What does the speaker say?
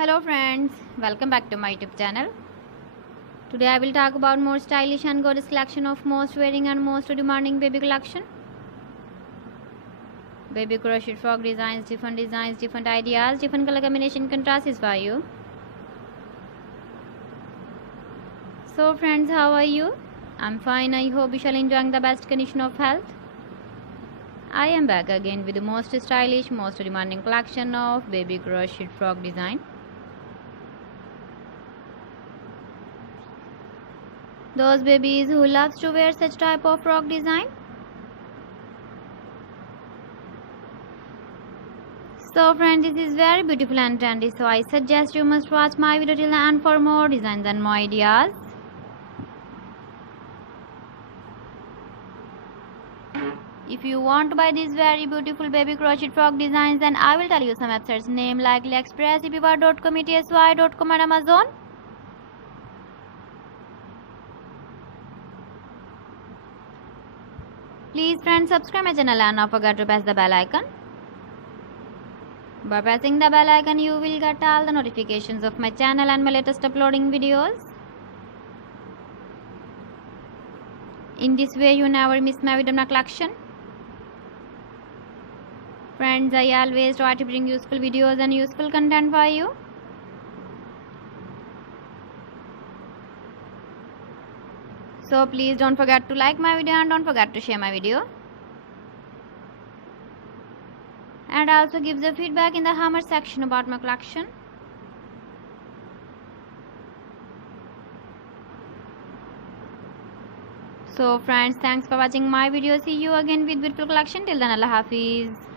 Hello friends, welcome back to my YouTube channel. Today I will talk about more stylish and gorgeous collection of most wearing and most demanding baby collection. Baby crochet frog designs, different ideas, different color combination contrasts for you. So friends, how are you? I'm fine. I hope you shall enjoying the best condition of health. I am back again with the most stylish, most demanding collection of baby crochet frog design. Those babies who loves to wear such type of frog design. So friends, this is very beautiful and trendy, so I suggest you must watch my video till the end for more designs and more ideas. If you want to buy these very beautiful baby crochet frog designs, then I will tell you some websites name like AliExpress, eBay.com, ETSY.com and Amazon. Please friends, subscribe my channel and not forget to press the bell icon. By pressing the bell icon, you will get all the notifications of my channel and my latest uploading videos. In this way, you never miss my video collection. Friends, I always try to bring useful videos and useful content for you. So please don't forget to like my video and don't forget to share my video. And also give the feedback in the comment section about my collection. So friends, thanks for watching my video. See you again with beautiful collection. Till then, Allah Hafiz.